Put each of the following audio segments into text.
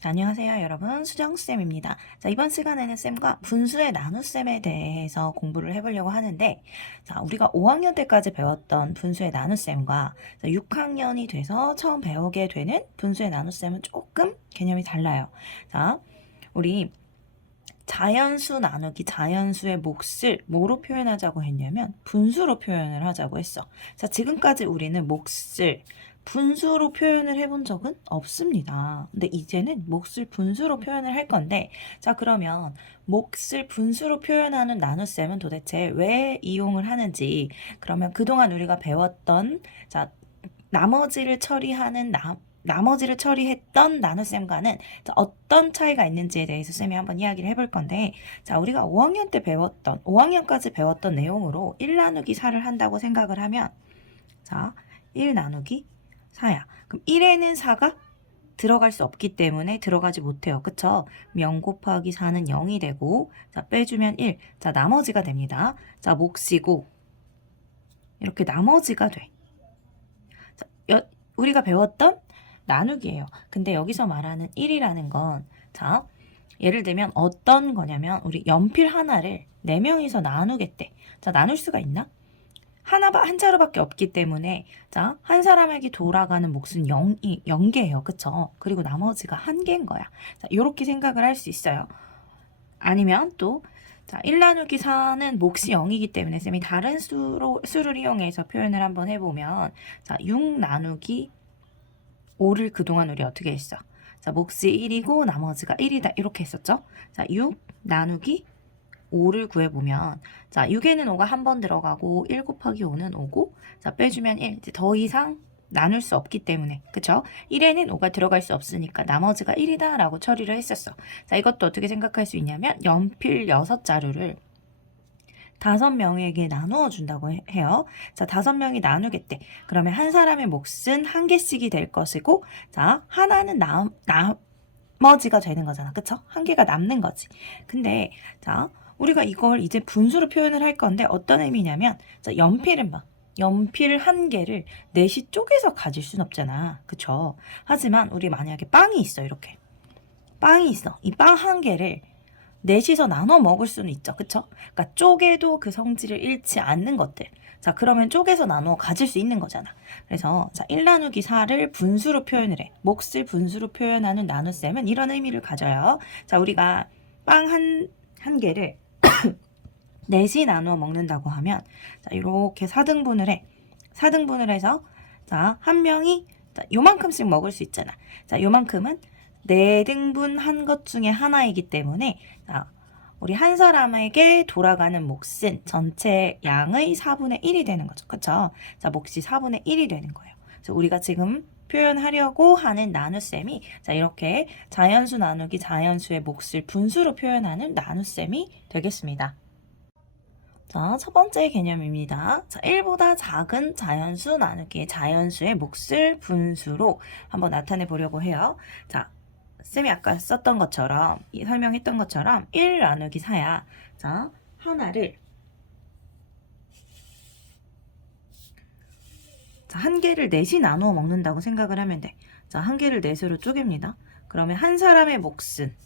자, 안녕하세요, 여러분. 수정쌤입니다. 자, 이번 시간에는 쌤과 분수의 나눗셈에 대해서 공부를 해보려고 하는데, 자, 우리가 5학년 때까지 배웠던 분수의 나눗셈과 6학년이 돼서 처음 배우게 되는 분수의 나눗셈은 조금 개념이 달라요. 자, 우리 자연수 나누기, 자연수의 몫을 뭐로 표현하자고 했냐면 분수로 표현을 하자고 했어. 자, 지금까지 우리는 몫을 분수로 표현을 해본 적은 없습니다. 근데 이제는 몫을 분수로 표현을 할 건데, 자, 그러면 몫을 분수로 표현하는 나눗셈은 도대체 왜 이용을 하는지, 그러면 그동안 우리가 배웠던, 자, 나머지를 처리했던 나눗셈과는 어떤 차이가 있는지에 대해서 쌤이 한번 이야기를 해볼 건데, 자, 우리가 5학년까지 배웠던 내용으로 1 나누기 4를 한다고 생각을 하면, 자, 1 나누기 4야. 그럼 1에는 4가 들어갈 수 없기 때문에 들어가지 못해요. 그쵸? 0 곱하기 4는 0이 되고, 자, 빼주면 1. 자, 나머지가 됩니다. 자, 몫이고, 이렇게 나머지가 돼. 자, 우리가 배웠던 나누기예요. 근데 여기서 말하는 1이라는 건, 자, 예를 들면 어떤 거냐면 우리 연필 하나를 4명이서 나누겠대. 자, 나눌 수가 있나? 한 자루밖에 없기 때문에, 자, 한 사람에게 돌아가는 몫은 0개예요. 그쵸? 그리고 나머지가 1개인 거야. 자, 요렇게 생각을 할 수 있어요. 아니면 또, 자, 1 나누기 4는 몫이 0이기 때문에 쌤이 다른 수를 이용해서 표현을 한번 해보면, 자, 6 나누기 5를 그동안 우리 어떻게 했어? 자, 몫이 1이고 나머지가 1이다. 이렇게 했었죠? 자, 6 나누기 5를 구해보면, 자, 6에는 5가 한 번 들어가고 1 곱하기 5는 5고, 자, 빼주면 1. 이제 더 이상 나눌 수 없기 때문에, 그쵸? 1에는 5가 들어갈 수 없으니까 나머지가 1이다 라고 처리를 했었어. 자, 이것도 어떻게 생각할 수 있냐면 연필 6자루를 5명에게 나누어 준다고 해요. 자, 5명이 나누겠대. 그러면 한 사람의 몫은 1개씩이 될 것이고, 자, 하나는 나머지가 되는 거잖아. 그쵸? 1개가 남는 거지. 근데, 자, 우리가 이걸 이제 분수로 표현을 할 건데 어떤 의미냐면, 자, 연필은 봐. 연필 1개를 넷이 쪼개서 가질 순 없잖아. 그쵸? 하지만 우리 만약에 빵이 있어. 이렇게. 빵이 있어. 이 빵 1개를 넷이서 나눠 먹을 수는 있죠. 그쵸? 그러니까 쪼개도 그 성질을 잃지 않는 것들. 자, 그러면 쪼개서 나누어 가질 수 있는 거잖아. 그래서 자, 1 나누기 4를 분수로 표현을 해. 몫을 분수로 표현하는 나눗셈은 이런 의미를 가져요. 자, 우리가 빵 한 개를 넷이 나누어 먹는다고 하면, 자, 이렇게 4등분을 해. 4등분을 해서, 자, 한 명이, 자, 요만큼씩 먹을 수 있잖아. 자, 요만큼은 4등분 한 것 중에 하나이기 때문에, 자, 우리 한 사람에게 돌아가는 몫은 전체 양의 4분의 1이 되는 거죠. 그쵸? 자, 몫이 4분의 1이 되는 거예요. 그래서 우리가 지금 표현하려고 하는 나눗셈이, 자, 이렇게 자연수 나누기 자연수의 몫을 분수로 표현하는 나눗셈이 되겠습니다. 자, 첫 번째 개념입니다. 자, 1보다 작은 자연수 나누기 자연수의 몫을 분수로 한번 나타내 보려고 해요. 자, 쌤이 아까 썼던 것처럼, 설명했던 것처럼 1 나누기 4야. 자, 하나를, 자, 1개를 넷이 나누어 먹는다고 생각을 하면 돼. 자, 1개를 넷으로 쪼갭니다. 그러면 한 사람의 몫은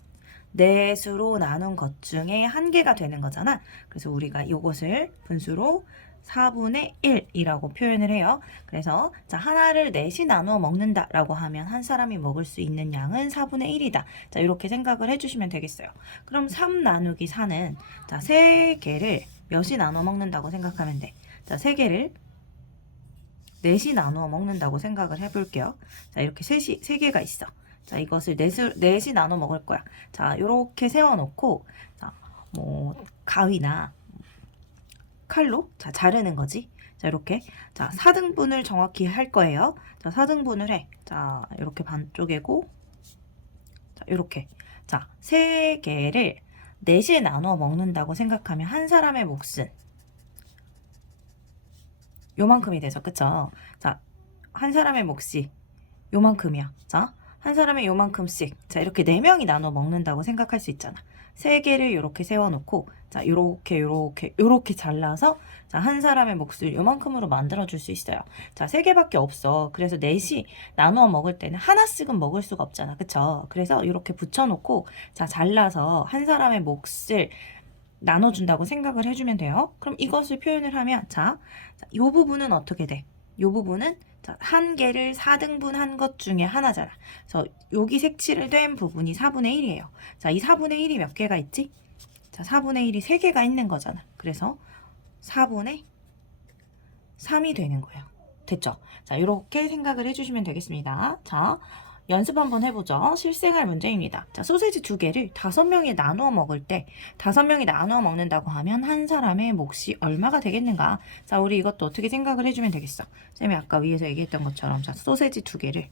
넷으로 나눈 것 중에 1개가 되는 거잖아. 그래서 우리가 이것을 분수로 4분의 1이라고 표현을 해요. 그래서 자, 하나를 넷이 나누어 먹는다라고 하면 한 사람이 먹을 수 있는 양은 4분의 1이다. 자, 이렇게 생각을 해주시면 되겠어요. 그럼 3 나누기 4는 자, 3개를 몇이 나누어 먹는다고 생각하면 돼. 자, 3개를 넷이 나누어 먹는다고 생각을 해볼게요. 자, 이렇게 3개가 있어. 자, 이것을 넷이 나눠 먹을 거야. 자, 요렇게 세워놓고, 자, 뭐, 가위나 칼로, 자, 자르는 거지. 자, 이렇게. 자, 4등분을 정확히 할 거예요. 자, 4등분을 해. 자, 이렇게 반 쪼개고, 자, 요렇게. 자, 3개를 넷이 나눠 먹는다고 생각하면 한 사람의 몫은 요만큼이 되죠. 그쵸? 자, 한 사람의 몫이 요만큼이야. 자, 한 사람의 요만큼씩. 자, 이렇게 4명이 나눠 먹는다고 생각할 수 있잖아. 3개를 이렇게 세워놓고, 자, 요렇게 잘라서 자, 한 사람의 몫을 요만큼으로 만들어줄 수 있어요. 자, 3개밖에 없어. 그래서 넷이 나누어 먹을 때는 하나씩은 먹을 수가 없잖아. 그쵸? 그래서 이렇게 붙여놓고 자, 잘라서 한 사람의 몫을 나눠준다고 생각을 해주면 돼요. 그럼 이것을 표현을 하면 자, 요 부분은 어떻게 돼? 요 부분은 자, 한 개를 4등분 한 것 중에 하나잖아. 그래서 여기 색칠을 된 부분이 4분의 1이에요. 자, 이 4분의 1이 몇 개가 있지? 자, 4분의 1이 3개가 있는 거잖아. 그래서 4분의 3이 되는 거예요. 됐죠? 자, 이렇게 생각을 해주시면 되겠습니다. 자, 연습 한번 해보죠. 실생활 문제입니다. 자, 소세지 2개를 5명이 나누어 먹을 때 5명이 나누어 먹는다고 하면 한 사람의 몫이 얼마가 되겠는가? 자, 우리 이것도 어떻게 생각을 해주면 되겠어? 쌤이 아까 위에서 얘기했던 것처럼 자, 소세지 2개를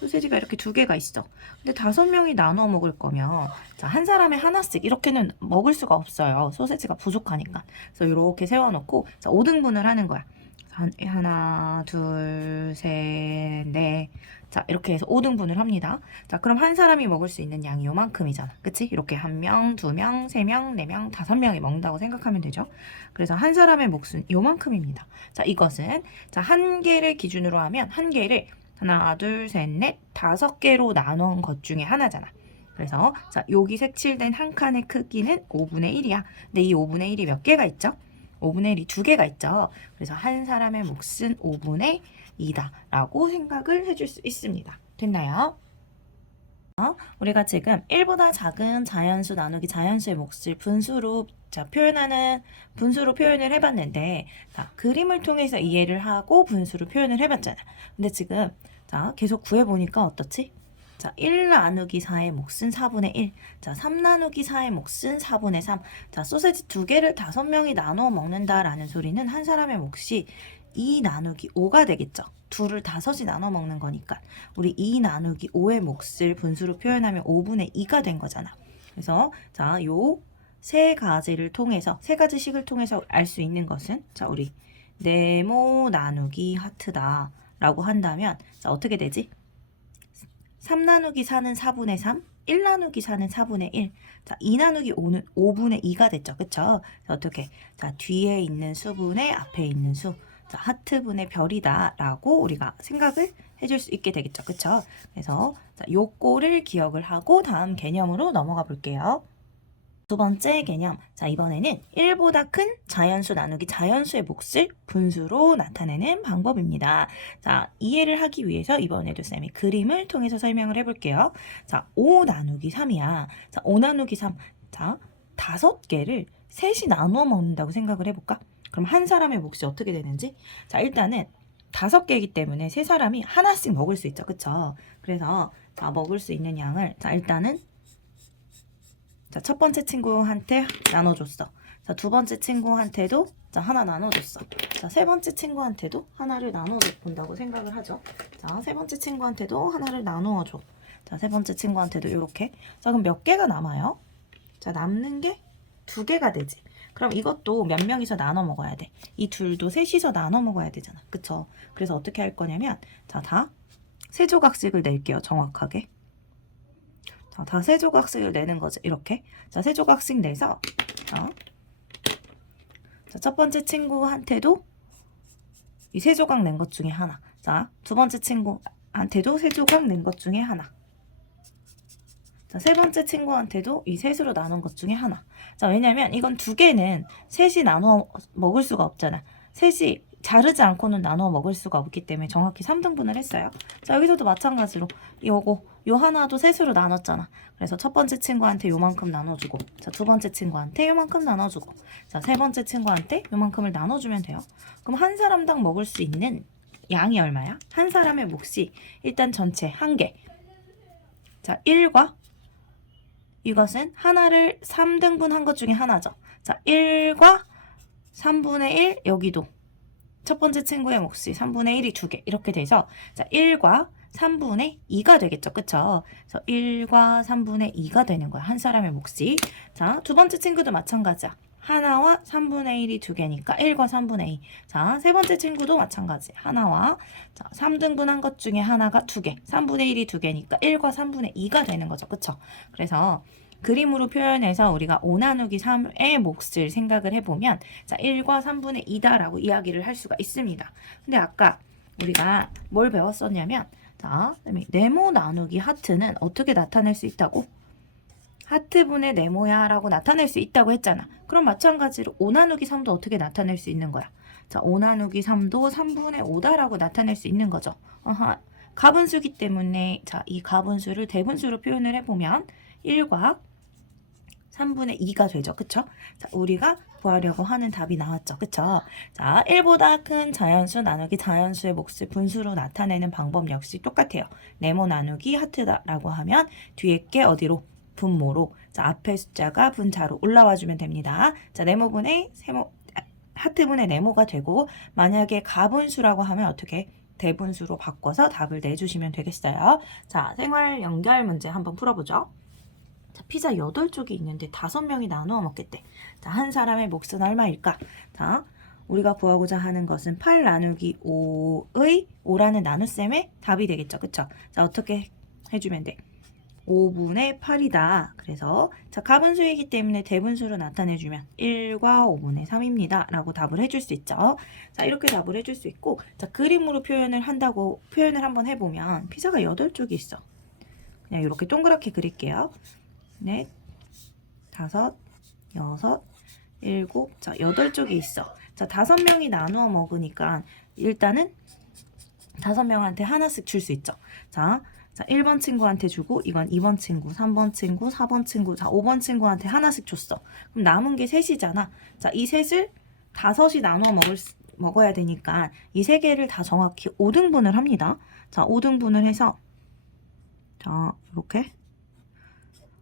소세지가 이렇게 2개가 있어. 근데 5명이 나눠 먹을 거면 자, 한 사람에 하나씩 이렇게는 먹을 수가 없어요. 소세지가 부족하니까. 그래서 이렇게 세워놓고 자, 5등분을 하는 거야. 하나, 둘, 셋, 넷. 자, 이렇게 해서 5등분을 합니다. 자, 그럼 한 사람이 먹을 수 있는 양이 요만큼이잖아. 그치? 이렇게 1명, 2명, 3명, 4명, 5명이 먹는다고 생각하면 되죠. 그래서 한 사람의 몫은 요만큼입니다. 자, 이것은 자, 한 개를 기준으로 하면 한 개를 하나, 둘, 셋, 넷, 5개로 나눈 것 중에 하나잖아. 그래서 자, 여기 색칠된 한 칸의 크기는 5분의 1이야. 근데 이 5분의 1이 몇 개가 있죠? 5분의 1이 2개가 있죠. 그래서 한 사람의 몫은 5분의 2다 라고 생각을 해줄 수 있습니다. 됐나요? 우리가 지금 1보다 작은 자연수 나누기 자연수의 몫을 분수로 분수로 표현을 해봤는데 자, 그림을 통해서 이해를 하고 분수로 표현을 해봤잖아. 근데 지금 자, 계속 구해보니까 어떻지? 자, 1 나누기 4의 몫은 4분의 1. 자, 3 나누기 4의 몫은 4분의 3. 자, 소세지 2개를 5명이 나누어 먹는다라는 소리는 한 사람의 몫이 2 나누기 5가 되겠죠. 둘을 5이 나눠 먹는 거니까 우리 2 나누기 5의 몫을 분수로 표현하면 5분의 2가 된 거잖아. 그래서 자, 요 세 가지 식을 통해서 알 수 있는 것은 자, 우리 네모 나누기 하트다 라고 한다면 자, 어떻게 되지? 3 나누기 4는 4분의 3, 1 나누기 4는 4분의 1. 자, 2 나누기 5는 5분의 2가 됐죠. 그쵸? 자, 어떻게? 자, 뒤에 있는 수분의 앞에 있는 수. 자, 하트분의 별이다 라고 우리가 생각을 해줄 수 있게 되겠죠. 그쵸? 그래서 자, 요거를 기억을 하고 다음 개념으로 넘어가 볼게요. 두 번째 개념. 자, 이번에는 1보다 큰 자연수 나누기 자연수의 몫을 분수로 나타내는 방법입니다. 자, 이해를 하기 위해서 이번에도 쌤이 그림을 통해서 설명을 해볼게요. 자, 5 나누기 3이야. 자, 5 나누기 3. 자, 5개를 셋이 나누어 먹는다고 생각을 해볼까? 그럼 한 사람의 몫이 어떻게 되는지? 자, 일단은 5개이기 때문에 세 사람이 하나씩 먹을 수 있죠. 그쵸? 그래서 자, 먹을 수 있는 양을 자, 일단은 자, 첫 번째 친구한테 나눠줬어. 자, 두 번째 친구한테도 자, 하나 나눠줬어. 자, 세 번째 친구한테도 하나를 나눠본다고 생각을 하죠. 자, 세 번째 친구한테도 하나를 나누어줘. 자, 세 번째 친구한테도 이렇게. 자, 그럼 몇 개가 남아요? 자, 남는 게 2개가 되지. 그럼 이것도 몇 명이서 나눠 먹어야 돼. 이 둘도 셋이서 나눠 먹어야 되잖아. 그쵸? 그래서 어떻게 할 거냐면 자, 다 세조각씩을 낼게요. 정확하게. 자, 다 세조각씩을 내는 거지. 이렇게. 자, 세조각씩 내서 자, 첫 번째 친구한테도 이 세조각 낸 것 중에 하나. 자, 두 번째 친구한테도 세조각 낸 것 중에 하나. 자, 세 번째 친구한테도 이 셋으로 나눈 것 중에 하나. 자, 왜냐면 이건 2개는 셋이 나눠 먹을 수가 없잖아. 셋이 자르지 않고는 나눠 먹을 수가 없기 때문에 정확히 3등분을 했어요. 자, 여기서도 마찬가지로 요 하나도 셋으로 나눴잖아. 그래서 첫 번째 친구한테 요만큼 나눠주고 자, 두 번째 친구한테 요만큼 나눠주고 자, 세 번째 친구한테 요만큼을 나눠주면 돼요. 그럼 한 사람당 먹을 수 있는 양이 얼마야? 한 사람의 몫이 일단 전체 1개. 자, 1과 이것은 하나를 3등분 한 것 중에 하나죠. 자, 1과 3분의 1 여기도 첫 번째 친구의 몫이 3분의 1이 2개 이렇게 돼서 자, 1과 3분의 2가 되겠죠. 그쵸? 그래서 1과 3분의 2가 되는 거야. 한 사람의 몫이. 자, 두 번째 친구도 마찬가지야. 하나와 3분의 1이 2개니까 1과 3분의 2. 자, 세 번째 친구도 마찬가지. 하나와 자, 3등분 한 것 중에 하나가 2개. 3분의 1이 2개니까 1과 3분의 2가 되는 거죠. 그쵸? 그래서 그림으로 표현해서 우리가 5 나누기 3의 몫을 생각을 해보면 자, 1과 3분의 2다라고 이야기를 할 수가 있습니다. 근데 아까 우리가 뭘 배웠었냐면 자, 네모 나누기 하트는 어떻게 나타낼 수 있다고? 하트분의 네모야 라고 나타낼 수 있다고 했잖아. 그럼 마찬가지로 5 나누기 3도 어떻게 나타낼 수 있는 거야? 자, 5 나누기 3도 3분의 5다라고 나타낼 수 있는 거죠. 가분수기 때문에 자, 이 가분수를 대분수로 표현을 해보면 1과 3분의 2가 되죠. 그쵸? 자, 우리가 구하려고 하는 답이 나왔죠. 그쵸? 자, 1보다 큰 자연수 나누기 자연수의 몫을 분수로 나타내는 방법 역시 똑같아요. 네모 나누기 하트다라고 하면 뒤에 게 어디로? 분모로. 자, 앞에 숫자가 분자로 올라와 주면 됩니다. 자, 네모분의 세모, 하트분의 네모가 되고 만약에 가분수라고 하면 어떻게? 대분수로 바꿔서 답을 내주시면 되겠어요. 자, 생활 연결 문제 한번 풀어보죠. 자, 피자 8쪽이 있는데 5명이 나누어 먹겠대. 자, 한 사람의 몫은 얼마일까? 자, 우리가 구하고자 하는 것은 8 나누기 5의 5라는 나눗셈의 답이 되겠죠. 그쵸? 자, 어떻게 해주면 돼? 5분의 8이다. 그래서 자, 가분수이기 때문에 대분수로 나타내주면 1과 5분의 3입니다. 라고 답을 해줄 수 있죠. 자, 이렇게 답을 해줄 수 있고 자, 그림으로 표현을 한번 해보면 피자가 8쪽이 있어. 그냥 이렇게 동그랗게 그릴게요. 넷, 다섯, 여섯, 일곱, 자, 8쪽이 있어. 자, 5명이 나누어 먹으니까 일단은 5명한테 하나씩 줄 수 있죠. 자, 1번 친구한테 주고 이건 2번 친구, 3번 친구, 4번 친구, 자, 5번 친구한테 하나씩 줬어. 그럼 남은 게 셋이잖아. 자, 이 셋을 5이 나눠 먹어야 되니까 이 3개를 다 정확히 5등분을 합니다. 자, 5등분을 해서 자, 이렇게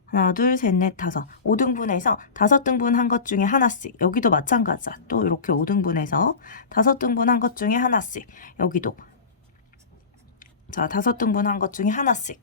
하나, 둘, 셋, 넷, 다섯. 5등분해서 5등분 한 것 중에 하나씩. 여기도 마찬가지야. 또 이렇게 5등분해서 5등분 한 것 중에 하나씩. 여기도. 자, 5등분 한 것 중에 하나씩.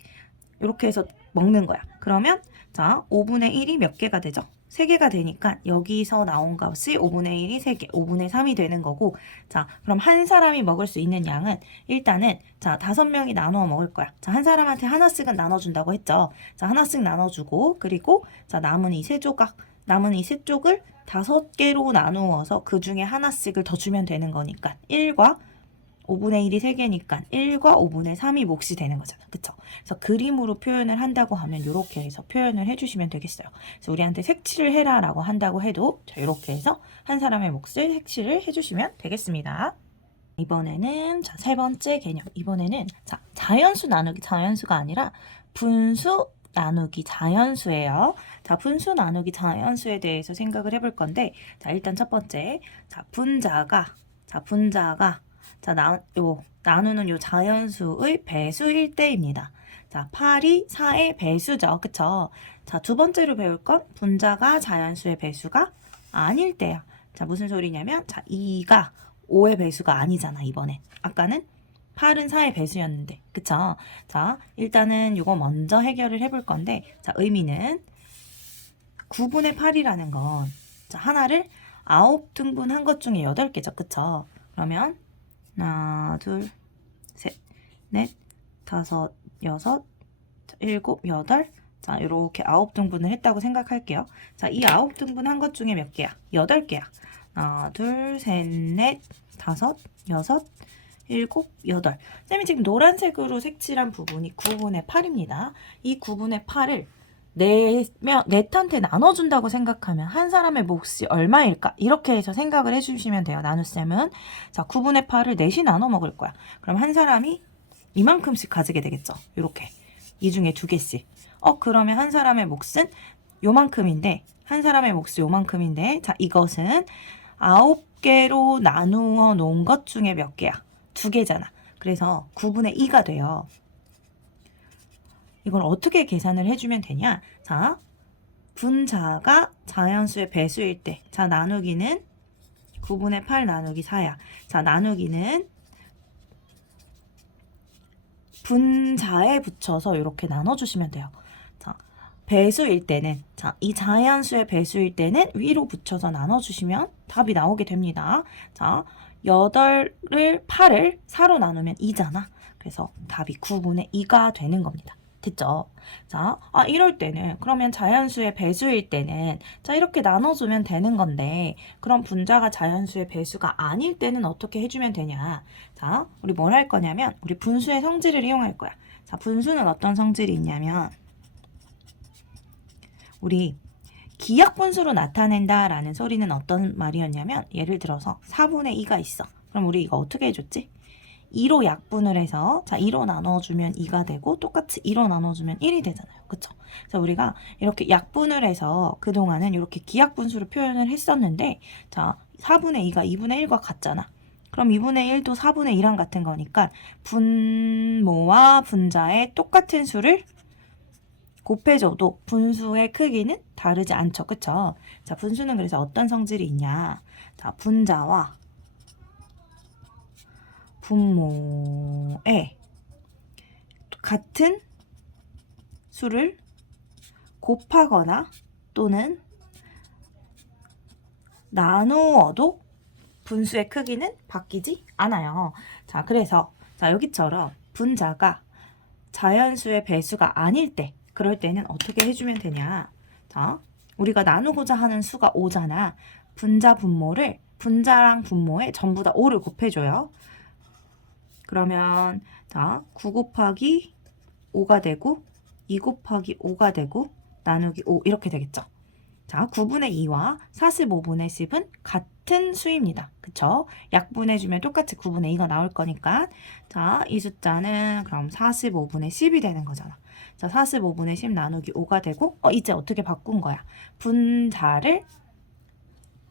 이렇게 해서 먹는 거야. 그러면 자, 5분의 1이 몇 개가 되죠? 3개가 되니까 여기서 나온 값이 5분의 1이 3개, 5분의 3이 되는 거고 자, 그럼 한 사람이 먹을 수 있는 양은 일단은 자, 5명이 나누어 먹을 거야. 자, 한 사람한테 하나씩은 나눠준다고 했죠. 자, 하나씩 나눠주고 그리고 자, 남은 이 세 쪽을 5개로 나누어서 그 중에 하나씩을 더 주면 되는 거니까 1과 5분의 1이 3개니까 1과 5분의 3이 몫이 되는 거잖아. 그쵸? 그래서 그림으로 표현을 한다고 하면 이렇게 해서 표현을 해주시면 되겠어요. 그래서 우리한테 색칠을 해라 라고 한다고 해도 자, 이렇게 해서 한 사람의 몫을 색칠을 해주시면 되겠습니다. 이번에는 자, 3번째 개념. 이번에는 자, 자연수 나누기 자연수가 아니라 분수 나누기 자연수예요. 자, 분수 나누기 자연수에 대해서 생각을 해볼 건데 자, 일단 첫 번째 자, 분자가 자, 나누는 요 자연수의 배수일 때입니다. 자, 8이 4의 배수죠. 그쵸? 자, 두 번째로 배울 건 분자가 자연수의 배수가 아닐 때야. 자, 무슨 소리냐면, 자, 2가 5의 배수가 아니잖아, 이번엔. 아까는 8은 4의 배수였는데. 그쵸? 자, 일단은 요거 먼저 해결을 해볼 건데, 자, 의미는 9분의 8이라는 건, 자, 하나를 9등분 한 것 중에 8개죠. 그쵸? 그러면, 하나, 둘, 셋, 넷, 다섯, 여섯, 일곱, 여덟. 자, 이렇게 9등분을 했다고 생각할게요. 자, 이 9등분 한 것 중에 몇 개야? 8개야. 하나, 둘, 셋, 넷, 다섯, 여섯, 일곱, 여덟. 쌤이 지금 노란색으로 색칠한 부분이 9분의 8입니다. 이 9분의 8을 넷한테 나눠준다고 생각하면 한 사람의 몫이 얼마일까? 이렇게 해서 생각을 해주시면 돼요. 나눗셈은. 자, 9분의 8을 넷이 나눠 먹을 거야. 그럼 한 사람이 이만큼씩 가지게 되겠죠. 이렇게. 이 중에 2개씩. 그러면 한 사람의 몫은 요만큼인데, 한 사람의 몫이 요만큼인데, 자, 이것은 9개로 나누어 놓은 것 중에 몇 개야? 2개잖아. 그래서 9분의 2가 돼요. 이걸 어떻게 계산을 해주면 되냐? 자, 분자가 자연수의 배수일 때, 자, 나누기는 9분의 8 나누기 4야. 자, 나누기는 분자에 붙여서 이렇게 나눠주시면 돼요. 자, 배수일 때는, 자, 이 자연수의 배수일 때는 위로 붙여서 나눠주시면 답이 나오게 됩니다. 자, 8을 4로 나누면 2잖아. 그래서 답이 9분의 2가 되는 겁니다. 그쵸? 자, 이럴 때는, 그러면 자연수의 배수일 때는, 자, 이렇게 나눠주면 되는 건데, 그럼 분자가 자연수의 배수가 아닐 때는 어떻게 해주면 되냐? 자, 우리 뭘 할 거냐면, 우리 분수의 성질을 이용할 거야. 자, 분수는 어떤 성질이 있냐면, 우리 기약분수로 나타낸다라는 소리는 어떤 말이었냐면, 예를 들어서 4분의 2가 있어. 그럼 우리 이거 어떻게 해줬지? 2로 약분을 해서, 자, 2로 나눠주면 2가 되고, 똑같이 2로 나눠주면 1이 되잖아요. 그쵸? 그래서 우리가 이렇게 약분을 해서 그동안은 이렇게 기약분수로 표현을 했었는데, 자, 4분의 2가 2분의 1과 같잖아. 그럼 2분의 1도 4분의 2랑 같은 거니까, 분모와 분자의 똑같은 수를 곱해줘도 분수의 크기는 다르지 않죠. 그쵸? 자, 분수는 그래서 어떤 성질이 있냐. 자, 분자와 분모에 같은 수를 곱하거나 또는 나누어도 분수의 크기는 바뀌지 않아요. 자, 그래서 자, 여기처럼 분자가 자연수의 배수가 아닐 때, 그럴 때는 어떻게 해주면 되냐. 자, 우리가 나누고자 하는 수가 5잖아. 분자 분모를 분자랑 분모에 전부 다 5를 곱해줘요. 그러면 자, 9 곱하기 5가 되고 2 곱하기 5가 되고 나누기 5 이렇게 되겠죠. 자, 9분의 2와 45분의 10은 같은 수입니다. 그쵸? 약분해주면 똑같이 9분의 2가 나올 거니까 자, 이 숫자는 그럼 45분의 10이 되는 거잖아. 자, 45분의 10 나누기 5가 되고 이제 어떻게 바꾼 거야? 분자를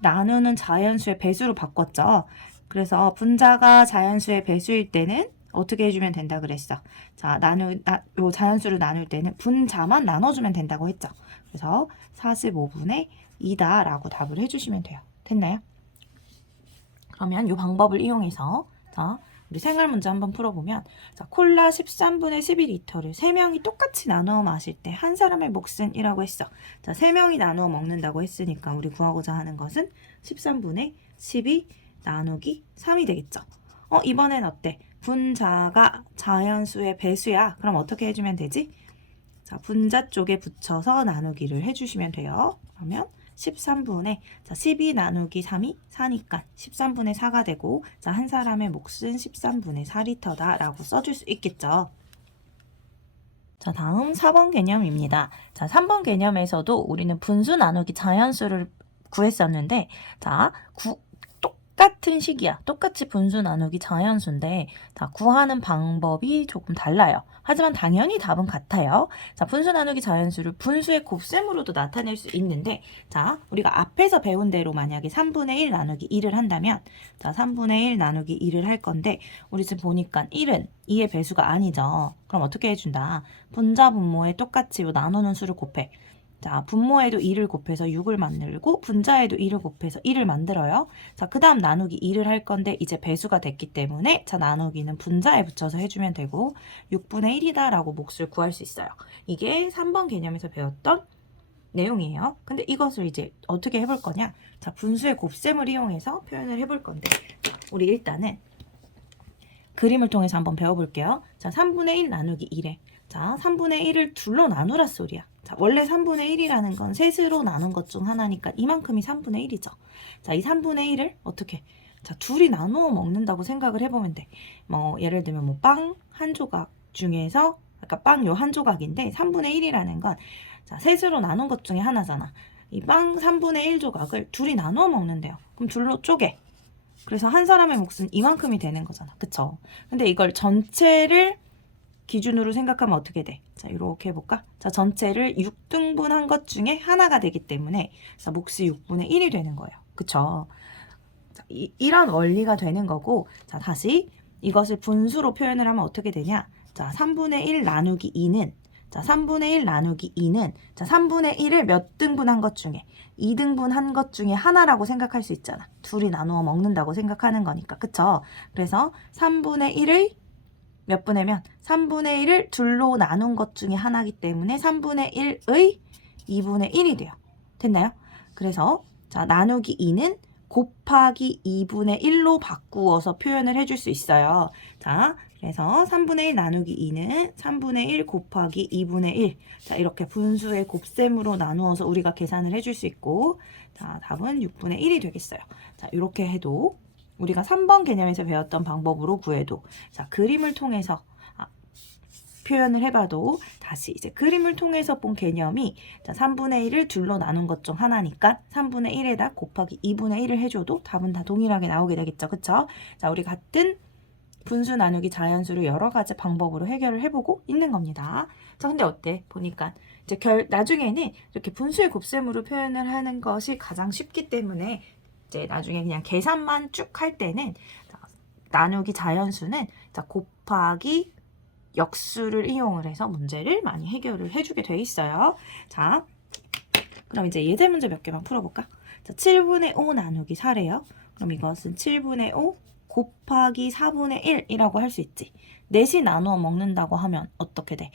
나누는 자연수의 배수로 바꿨죠. 그래서 분자가 자연수의 배수일 때는 어떻게 해주면 된다 그랬어. 자, 요 자연수를 나눌 때는 분자만 나눠주면 된다고 했죠. 그래서 45분의 2다 라고 답을 해주시면 돼요. 됐나요? 그러면 이 방법을 이용해서 자, 우리 생활 문제 한번 풀어보면 자, 콜라 13분의 12리터를 3명이 똑같이 나누어 마실 때 한 사람의 몫은 이라고 했어. 자, 3명이 나누어 먹는다고 했으니까 우리 구하고자 하는 것은 13분의 12 나누기 3이 되겠죠. 이번엔 어때? 분자가 자연수의 배수야. 그럼 어떻게 해주면 되지? 자, 분자 쪽에 붙여서 나누기를 해주시면 돼요. 그러면 13분의 자, 12 나누기 3이 4니까 13분의 4가 되고 자, 한 사람의 몫은 13분의 4리터다 라고 써줄 수 있겠죠. 자, 다음 4번 개념입니다. 자, 3번 개념에서도 우리는 분수 나누기 자연수를 구했었는데 자, 똑같은 식이야. 똑같이 분수 나누기 자연수인데 자, 구하는 방법이 조금 달라요. 하지만 당연히 답은 같아요. 자, 분수 나누기 자연수를 분수의 곱셈으로도 나타낼 수 있는데 자, 우리가 앞에서 배운 대로 만약에 3분의 1 나누기 2를 한다면 자, 3분의 1 나누기 2를 할 건데 우리 지금 보니까 1은 2의 배수가 아니죠. 그럼 어떻게 해준다? 분자 분모에 똑같이 나누는 수를 곱해. 자, 분모에도 2를 곱해서 6을 만들고 분자에도 2를 곱해서 1을 만들어요. 자, 그 다음 나누기 2를 할 건데 이제 배수가 됐기 때문에 자, 나누기는 분자에 붙여서 해주면 되고 6분의 1이다 라고 몫을 구할 수 있어요. 이게 3번 개념에서 배웠던 내용이에요. 근데 이것을 이제 어떻게 해볼 거냐? 자, 분수의 곱셈을 이용해서 표현을 해볼 건데 우리 일단은 그림을 통해서 한번 배워볼게요. 자, 3분의 1 나누기 1에 자, 3분의 1을 둘로 나누라 소리야. 자, 원래 3분의 1이라는 건 셋으로 나눈 것 중 하나니까 이만큼이 3분의 1이죠. 자, 이 3분의 1을 어떻게? 자, 둘이 나누어 먹는다고 생각을 해보면 돼. 뭐, 예를 들면 뭐 빵 한 조각 중에서 아까 빵 요 한 조각인데 3분의 1이라는 건 자, 셋으로 나눈 것 중에 하나잖아. 이 빵 3분의 1 조각을 둘이 나누어 먹는데요. 그럼 둘로 쪼개. 그래서 한 사람의 몫은 이만큼이 되는 거잖아. 그쵸? 근데 이걸 전체를 기준으로 생각하면 어떻게 돼? 자, 이렇게 해볼까? 자, 전체를 6등분한 것 중에 하나가 되기 때문에 자, 몫이 6분의 1이 되는 거예요. 그쵸? 자, 이런 원리가 되는 거고 자, 다시 이것을 분수로 표현을 하면 어떻게 되냐? 자, 3분의 1 나누기 2는 자, 3분의 1 나누기 2는 자, 3분의 1을 몇 등분한 것 중에 2등분한 것 중에 하나라고 생각할 수 있잖아. 둘이 나누어 먹는다고 생각하는 거니까. 그쵸? 그래서 3분의 1을 몇 분의면 3분의 1을 둘로 나눈 것 중에 하나이기 때문에 3분의 1의 2분의 1이 돼요. 됐나요? 그래서 자, 나누기 2는 곱하기 2분의 1로 바꾸어서 표현을 해줄 수 있어요. 자, 그래서 3분의 1 나누기 2는 3분의 1 곱하기 2분의 1. 자, 이렇게 분수의 곱셈으로 나누어서 우리가 계산을 해줄 수 있고, 자, 답은 6분의 1이 되겠어요. 자, 이렇게 해도 우리가 3번 개념에서 배웠던 방법으로 구해도, 자, 그림을 통해서 표현을 해봐도 다시 이제 그림을 통해서 본 개념이, 자, 3분의 1을 둘로 나눈 것 중 하나니까 3분의 1에다 곱하기 2분의 1을 해줘도 답은 다 동일하게 나오게 되겠죠. 그쵸? 자, 우리 같은 분수 나누기 자연수를 여러 가지 방법으로 해결을 해보고 있는 겁니다. 자, 근데 어때? 보니까 이제 나중에는 이렇게 분수의 곱셈으로 표현을 하는 것이 가장 쉽기 때문에 이제 나중에 그냥 계산만 쭉 할 때는, 자, 나누기 자연수는, 자, 곱하기 역수를 이용을 해서 문제를 많이 해결을 해주게 돼 있어요. 자, 그럼 이제 예제 문제 몇 개만 풀어볼까? 자, 7분의 5 나누기 4래요. 그럼 이것은 7분의 5 곱하기 4분의 1이라고 할 수 있지. 넷이 나누어 먹는다고 하면 어떻게 돼?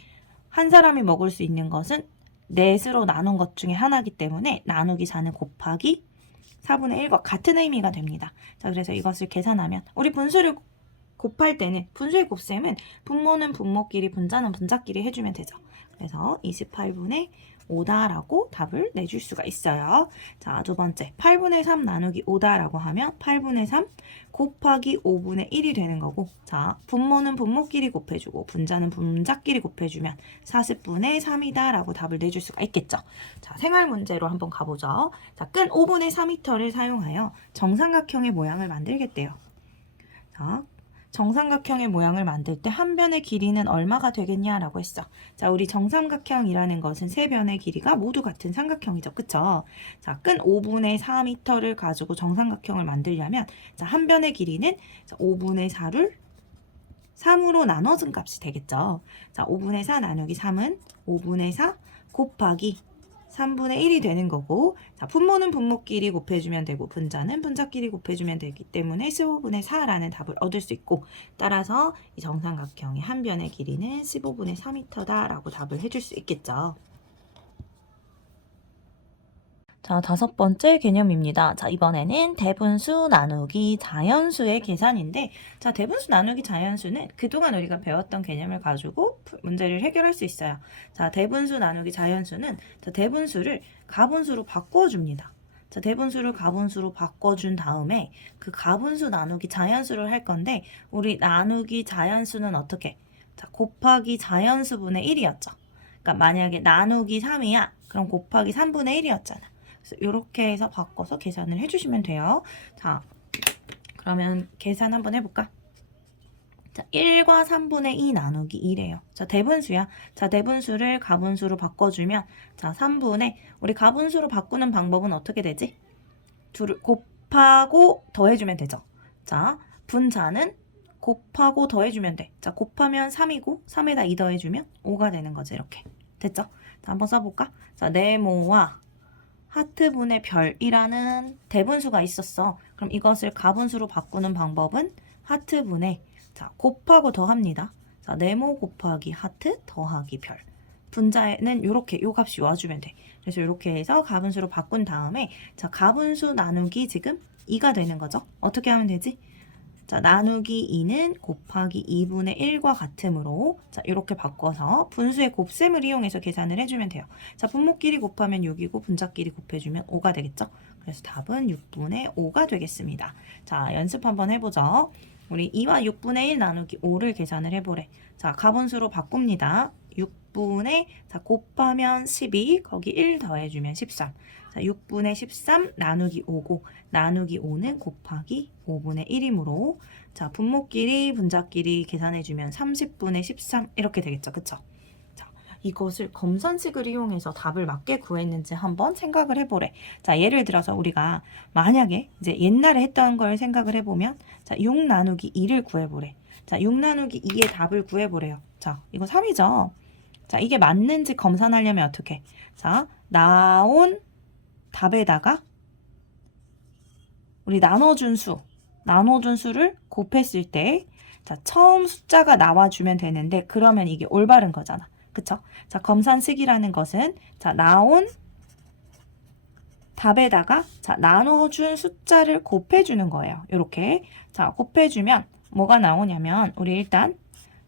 한 사람이 먹을 수 있는 것은 넷으로 나눈 것 중에 하나이기 때문에 나누기 4는 곱하기 4분의 1과 같은 의미가 됩니다. 자, 그래서 이것을 계산하면 우리 분수를 곱할 때는 분수의 곱셈은 분모는 분모끼리 분자는 분자끼리 해주면 되죠. 그래서 28분의 5다라고 답을 내줄 수가 있어요. 자, 두 번째 8분의 3 나누기 5다라고 하면 8분의 3 곱하기 5분의 1이 되는 거고, 자, 분모는 분모끼리 곱해주고 분자는 분자끼리 곱해주면 40분의 3이다라고 답을 내줄 수가 있겠죠. 자, 생활 문제로 한번 가보죠. 자, 끈 5분의 4m를 사용하여 정삼각형의 모양을 만들겠대요. 자, 정삼각형의 모양을 만들 때 한 변의 길이는 얼마가 되겠냐라고 했어. 자, 우리 정삼각형이라는 것은 세 변의 길이가 모두 같은 삼각형이죠. 그쵸? 자, 끈 5분의 4m를 가지고 정삼각형을 만들려면, 자, 한 변의 길이는 5분의 4를 3으로 나눠준 값이 되겠죠. 자, 5분의 4 나누기 3은 5분의 4 곱하기 3분의 1이 되는 거고, 자, 분모는 분모끼리 곱해주면 되고 분자는 분자끼리 곱해주면 되기 때문에 15분의 4라는 답을 얻을 수 있고, 따라서 이 정삼각형의 한 변의 길이는 15분의 4m다 라고 답을 해줄 수 있겠죠. 자, 다섯 번째 개념입니다. 자, 이번에는 대분수 나누기 자연수의 계산인데, 자, 대분수 나누기 자연수는 그동안 우리가 배웠던 개념을 가지고 문제를 해결할 수 있어요. 자, 대분수 나누기 자연수는, 자, 대분수를 가분수로 바꿔줍니다. 자, 대분수를 가분수로 바꿔준 다음에 그 가분수 나누기 자연수를 할 건데, 우리 나누기 자연수는 어떻게? 자, 곱하기 자연수분의 1이었죠. 그러니까 만약에 나누기 3이야. 그럼 곱하기 3분의 1이었잖아. 그래서 이렇게 해서 바꿔서 계산을 해주시면 돼요. 자, 그러면 계산 한번 해볼까? 자, 1과 3분의 2 나누기 2래요. 자, 대분수야. 자, 대분수를 가분수로 바꿔주면, 자, 3분의, 우리 가분수로 바꾸는 방법은 어떻게 되지? 둘을 곱하고 더해주면 되죠. 자, 분자는 곱하고 더해주면 돼. 자, 곱하면 3이고 3에다 2 더해주면 5가 되는 거지. 이렇게 됐죠? 자, 한번 써볼까? 자, 네모와 하트분의 별이라는 대분수가 있었어. 그럼 이것을 가분수로 바꾸는 방법은 하트분의, 자, 곱하고 더합니다. 자, 네모 곱하기 하트 더하기 별. 분자에는 이렇게 요 값이 와주면 돼. 그래서 이렇게 해서 가분수로 바꾼 다음에, 자, 가분수 나누기 지금 2가 되는 거죠. 어떻게 하면 되지? 자, 나누기 2는 곱하기 2분의 1과 같으므로, 자, 이렇게 바꿔서 분수의 곱셈을 이용해서 계산을 해주면 돼요. 자, 분모끼리 곱하면 6이고 분자끼리 곱해주면 5가 되겠죠? 그래서 답은 6분의 5가 되겠습니다. 자, 연습 한번 해보죠. 우리 2와 6분의 1 나누기 5를 계산을 해보래. 자, 가분수로 바꿉니다. 6분의, 자, 곱하면 12, 거기 1 더해주면 13. 자, 6분의 13 나누기 5고, 나누기 5는 곱하기 5분의 1이므로, 자, 분모끼리 분자끼리 계산해주면 30분의 13 이렇게 되겠죠. 그쵸? 자, 이것을 검산식을 이용해서 답을 맞게 구했는지 한번 생각을 해보래. 자, 예를 들어서 우리가 만약에 이제 옛날에 했던 걸 생각을 해보면, 자, 6 나누기 2를 구해보래. 자, 6 나누기 2의 답을 구해보래요. 자, 이거 3이죠. 자, 이게 맞는지 검산하려면 어떻게? 자, 나온 답에다가 우리 나눠준 수를 곱했을 때, 자, 처음 숫자가 나와주면 되는데, 그러면 이게 올바른 거잖아. 그쵸? 자, 검산식이라는 것은, 자, 나온 답에다가, 자, 나눠준 숫자를 곱해주는 거예요. 이렇게. 자, 곱해주면 뭐가 나오냐면, 우리 일단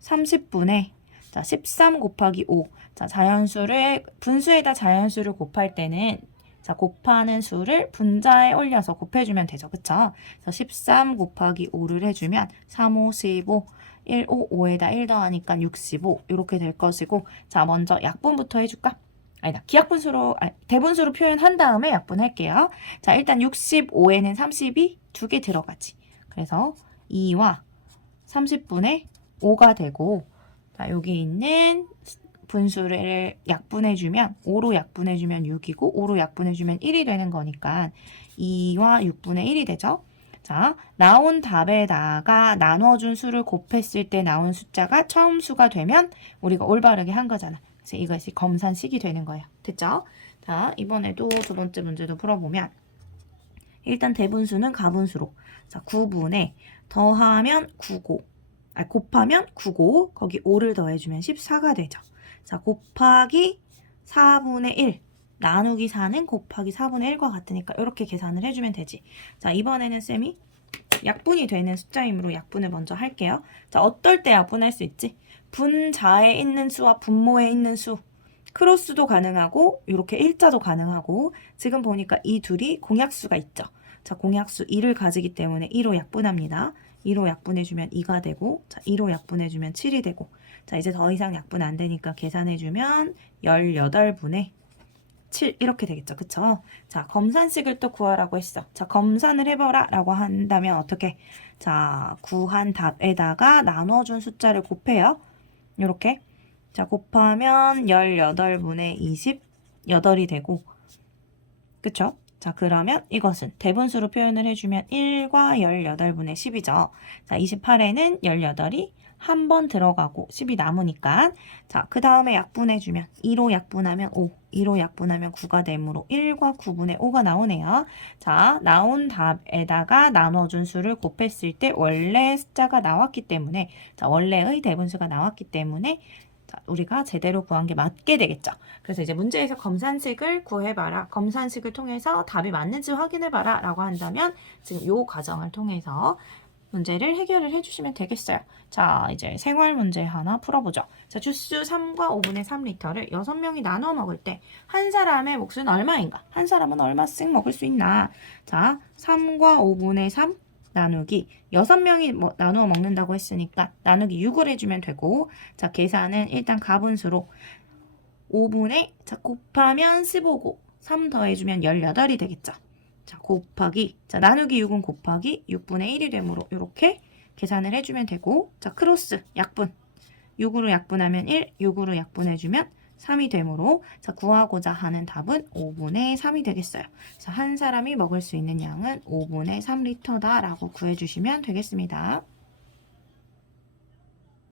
30분의 자, 13 곱하기 5. 자, 자연수를 분수에다 자연수를 곱할 때는 자, 곱하는 수를 분자에 올려서 곱해주면 되죠. 그쵸? 그래서 13 곱하기 5를 해주면 3, 5, 15, 1, 5, 5에다 1 더하니까 65 이렇게 될 것이고 자, 먼저 약분부터 해줄까? 아니다. 기하분수로, 대분수로 표현한 다음에 약분할게요. 자, 일단 65에는 30이 2개 들어가지. 그래서 2와 30분의 5가 되고 자, 여기 있는 분수를 약분해주면 5로 약분해주면 6이고 5로 약분해주면 1이 되는 거니까 2와 6분의 1이 되죠. 자, 나온 답에다가 나눠준 수를 곱했을 때 나온 숫자가 처음 수가 되면 우리가 올바르게 한 거잖아. 그래서 이것이 검산식이 되는 거예요. 됐죠? 자, 이번에도 두 번째 문제도 풀어보면 일단 대분수는 가분수로 자, 9분의 더하면 9고 곱하면 9고 거기 5를 더해주면 14가 되죠. 자, 곱하기 4분의 1 나누기 4는 곱하기 4분의 1과 같으니까 이렇게 계산을 해주면 되지. 자, 이번에는 쌤이 약분이 되는 숫자이므로 약분을 먼저 할게요. 자, 어떨 때 약분할 수 있지? 분자에 있는 수와 분모에 있는 수 크로스도 가능하고 이렇게 일자도 가능하고 지금 보니까 이 둘이 공약수가 있죠. 자, 공약수 2를 가지기 때문에 2로 약분합니다. 2로 약분해주면 2가 되고 자, 2로 약분해주면 7이 되고 자, 이제 더 이상 약분 안 되니까 계산해주면 18분의 7 이렇게 되겠죠. 그쵸? 자, 검산식을 또 구하라고 했어. 자, 검산을 해봐라 라고 한다면 어떻게? 자, 구한 답에다가 나눠준 숫자를 곱해요. 이렇게 자, 곱하면 18분의 28이 되고 그쵸? 자, 그러면 이것은 대분수로 표현을 해주면 1과 18분의 10이죠. 자, 28에는 18이 한 번 들어가고 10이 남으니까 자, 그 다음에 약분해주면 2로 약분하면 5, 2로 약분하면 9가 되므로 1과 9분의 5가 나오네요. 자, 나온 답에다가 나눠준 수를 곱했을 때 원래 숫자가 나왔기 때문에 자, 원래의 대분수가 나왔기 때문에 자, 우리가 제대로 구한 게 맞게 되겠죠. 그래서 이제 문제에서 검산식을 구해봐라. 검산식을 통해서 답이 맞는지 확인해봐라 라고 한다면 지금 요 과정을 통해서 문제를 해결을 해주시면 되겠어요. 자, 이제 생활 문제 하나 풀어보죠. 자, 주스 3과 5분의 3리터를 6명이 나눠 먹을 때 한 사람의 몫은 얼마인가? 한 사람은 얼마씩 먹을 수 있나? 자, 3과 5분의 3 나누기 6명이 나누어 먹는다고 했으니까 나누기 6을 해주면 되고 자, 계산은 일단 가분수로 5분의 자, 곱하면 15고 3 더해주면 18이 되겠죠. 자, 곱하기 자, 나누기 6은 곱하기 6분의 1이 되므로 이렇게 계산을 해주면 되고 자, 크로스 약분 6으로 약분하면 1, 6으로 약분해주면 3이 되므로 자, 구하고자 하는 답은 5분의 3이 되겠어요. 그래서 한 사람이 먹을 수 있는 양은 5분의 3리터다 라고 구해주시면 되겠습니다.